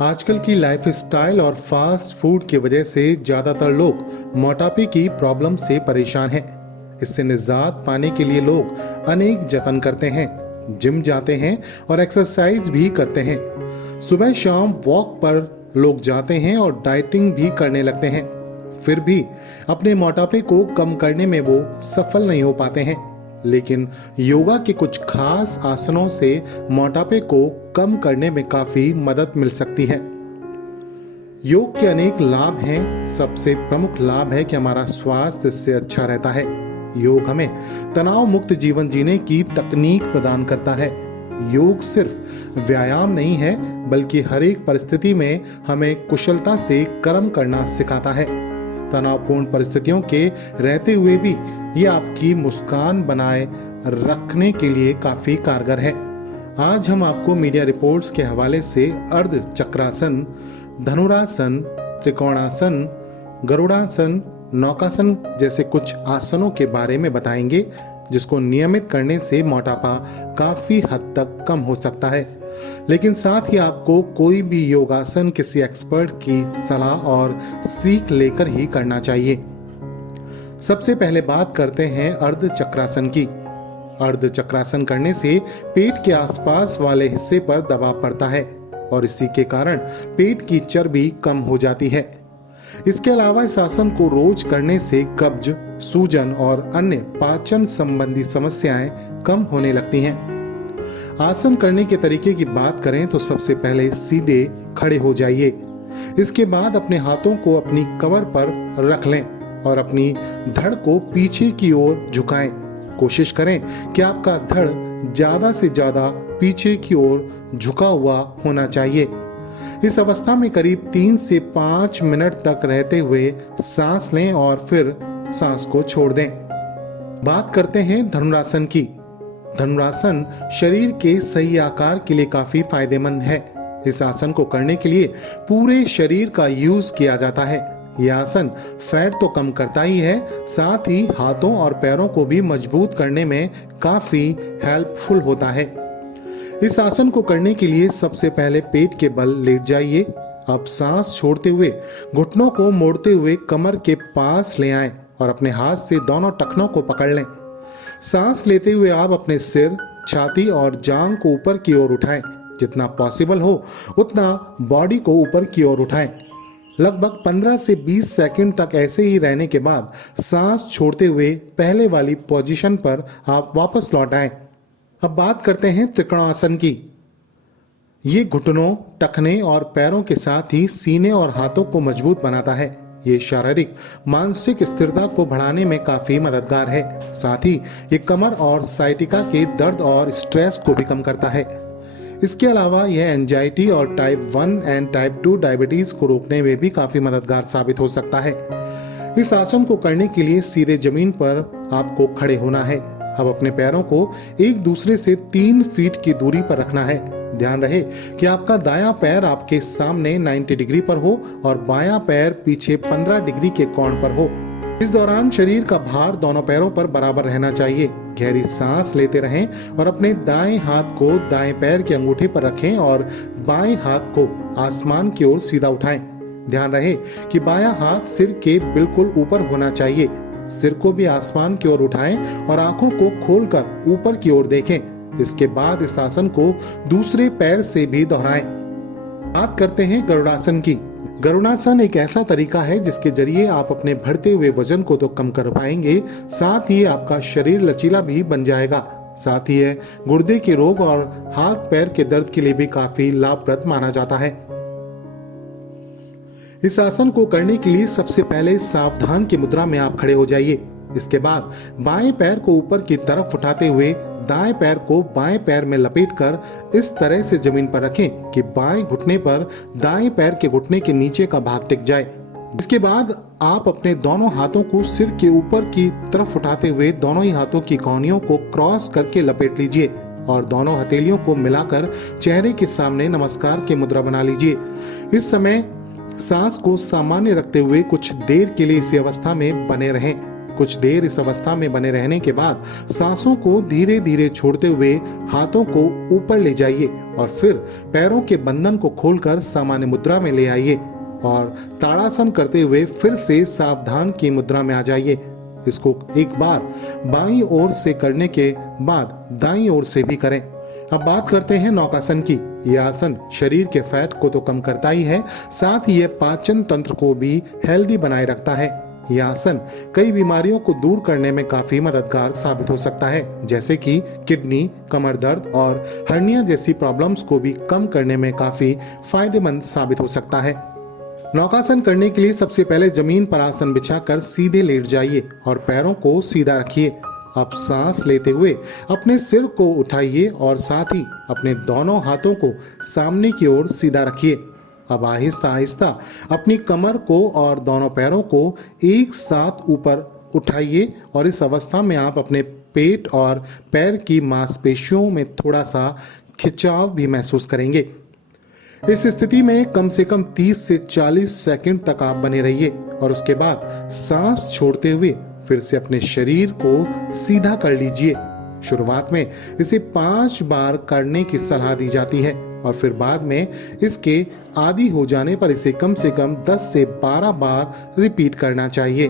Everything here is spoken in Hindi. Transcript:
आजकल की लाइफस्टाइल और फास्ट फूड की वजह से ज्यादातर लोग मोटापे की प्रॉब्लम से परेशान हैं। इससे निजात पाने के लिए लोग अनेक जतन करते हैं, जिम जाते हैं और एक्सरसाइज भी करते हैं। सुबह शाम वॉक पर लोग जाते हैं और डाइटिंग भी करने लगते हैं। फिर भी अपने मोटापे को कम करने में वो सफल नहीं हो पाते हैं। लेकिन योगा के कुछ खास आसनों से मोटापे को कम करने में काफी मदद मिल सकती है। योग के अनेक लाभ हैं। सबसे प्रमुख लाभ है कि हमारा स्वास्थ्य इससे अच्छा रहता है। योग हमें तनाव मुक्त जीवन जीने की तकनीक प्रदान करता है। योग सिर्फ व्यायाम नहीं है, बल्कि हर एक परिस्थिति में हमें कुशलता से कर्म करना सिखाता है। तनावपूर्ण परिस्थितियों के रहते हुए भी ये आपकी मुस्कान बनाए रखने के लिए काफी कारगर है। आज हम आपको मीडिया रिपोर्ट्स के हवाले से अर्ध चक्रासन, धनुरासन, त्रिकोणासन, गरुड़ासन, नौकासन जैसे कुछ आसनों के बारे में बताएंगे, जिसको नियमित करने से मोटापा काफी हद तक कम हो सकता है। लेकिन साथ ही आपको कोई भी योगासन किसी एक्सपर्ट की सलाह और सीख लेकर ही करना चाहिए। सबसे पहले बात करते हैं अर्ध चक्रासन की। अर्ध चक्रासन करने से पेट के आसपास वाले हिस्से पर दबाव पड़ता है और इसी के कारण पेट की चर्बी कम हो जाती है। इसके अलावा इस आसन को रोज करने से कब्ज, सूजन और अन्य पाचन संबंधी समस्याएं कम होने लगती हैं। आसन करने के तरीके की बात करें तो सबसे पहले सीधे खड़े हो जाइए। इसके बाद अपने हाथों को अपनी कमर पर रख लें और अपनी धड़ को पीछे की ओर झुकाएं। कोशिश करें कि आपका धड़ ज्यादा से ज्यादा पीछे की ओर झुका हुआ होना चाहिए। इस अवस्था में करीब 3 से 5 मिनट तक रहते हुए सांस लें और फिर सांस को छोड़ दें। बात करते हैं धनुरासन की। धनुरासन शरीर के सही आकार के लिए काफी फायदेमंद है। इस आसन को करने के लिए पूरे शरीर का यूज किया जाता है। यह आसन फैट तो कम करता ही है, साथ ही हाथों और पैरों को भी मजबूत करने में काफी हेल्पफुल होता है। इस आसन को करने के लिए सबसे पहले पेट के बल लेट जाइए। अब सांस छोड़ते हुए घुटनों को मोड़ते हुए कमर के पास ले आएं और अपने हाथ से दोनों टखनों को पकड़ लें। सांस लेते हुए आप अपने सिर, छाती और जांघ को ऊपर की ओर उठाएं। जितना पॉसिबल हो उतना बॉडी को ऊपर की ओर उठाएं। लगभग 15 से 20 सेकंड तक ऐसे ही रहने के बाद सांस छोड़ते हुए पहले वाली पोजीशन पर आप वापस लौट आएं। अब बात करते हैं त्रिकोणासन की। ये घुटनों, टखने और पैरों के साथ ही सीने और हाथों को मजबूत बनाता है। ये शारीरिक मानसिक स्थिरता को बढ़ाने में काफी मददगार है। साथ ही ये कमर और साइटिका के दर्द और स्ट्रेस को भी कम करता है। इसके अलावा यह एंजाइटी और टाइप 1 एंड टाइप 2 डायबिटीज को रोकने में भी काफी मददगार साबित हो सकता है। इस आसन को करने के लिए सीधे जमीन पर आपको खड़े होना है। अब अपने पैरों को एक दूसरे से 3 फीट की दूरी पर रखना है। ध्यान रहे कि आपका दायां पैर आपके सामने 90 डिग्री पर हो और बायां पैर पीछे 15 डिग्री के कोण पर हो। इस दौरान शरीर का भार दोनों पैरों पर बराबर रहना चाहिए। गहरी सांस लेते रहें और अपने दाएं हाथ को दाएं पैर के अंगूठे पर रखें और बाएं हाथ को आसमान की ओर सीधा उठाएं। ध्यान रहे कि बायां हाथ सिर के बिल्कुल ऊपर होना चाहिए। सिर को भी आसमान की ओर उठाएं और आंखों को खोलकर ऊपर की ओर देखें। इसके बाद इस आसन को दूसरे पैर से भी दोहराएं। बात करते हैं गरुड़ासन की। गरुड़ासन एक ऐसा तरीका है जिसके जरिए आप अपने बढ़ते हुए वजन को तो कम कर पाएंगे, साथ ही आपका शरीर लचीला भी बन जाएगा। साथ ही यह गुर्दे के रोग और हाथ पैर के दर्द के लिए भी काफी लाभप्रद माना जाता है। इस आसन को करने के लिए सबसे पहले सावधान की मुद्रा में आप खड़े हो जाइए। इसके बाद बाएं पैर को ऊपर की तरफ उठाते हुए दाएं पैर को बाएं पैर में लपेटकर इस तरह से जमीन पर रखें कि बाएं घुटने पर दाएं पैर के घुटने के नीचे का भाग टिक जाए। इसके बाद आप अपने दोनों हाथों को सिर के ऊपर की तरफ उठाते हुए दोनों ही हाथों की कोहनियों को क्रॉस करके लपेट लीजिए और दोनों हथेलियों को मिलाकर चेहरे के सामने नमस्कार की मुद्रा बना लीजिए। इस समय सांस को सामान्य रखते हुए कुछ देर के लिए इसी अवस्था में बने रहें। कुछ देर इस अवस्था में बने रहने के बाद सांसों को धीरे धीरे छोड़ते हुए हाथों को ऊपर ले जाइए और फिर पैरों के बंधन को खोलकर सामान्य मुद्रा में ले आइए और ताड़ासन करते हुए फिर से सावधान की मुद्रा में आ जाइए। इसको एक बार बाईं ओर से करने के बाद दाईं ओर से भी करें। अब बात करते हैं नौकासन की। यह आसन शरीर के फैट को तो कम करता ही है, साथ ही यह पाचन तंत्र को भी हेल्दी बनाए रखता है। यह आसन कई बीमारियों को दूर करने में काफी मददगार साबित हो सकता है, जैसे कि किडनी, कमर दर्द और हर्निया जैसी प्रॉब्लम्स को भी कम करने में काफी फायदेमंद साबित हो सकता है। नौकासन करने के लिए सबसे पहले जमीन पर आसन बिछाकर सीधे लेट जाइए और पैरों को सीधा रखिए। अब सांस लेते हुए अपने सिर को उठाइए और साथ ही अपने दोनों हाथों को सामने की ओर सीधा रखिए। अब आहिस्ता आहिस्ता अपनी कमर को और दोनों पैरों को एक साथ ऊपर उठाइए और इस अवस्था में आप अपने पेट और पैर की मांसपेशियों में थोड़ा सा खिंचाव भी महसूस करेंगे। इस स्थिति में कम से कम 30 से 40 सेकंड तक आप बने रहिए और उसके बाद सांस छोड़ते हुए फिर से अपने शरीर को सीधा कर लीजिए। शुरुआत में इसे 5 बार करने की सलाह दी जाती है और फिर बाद में इसके आदी हो जाने पर इसे कम से कम 10 से 12 बार रिपीट करना चाहिए।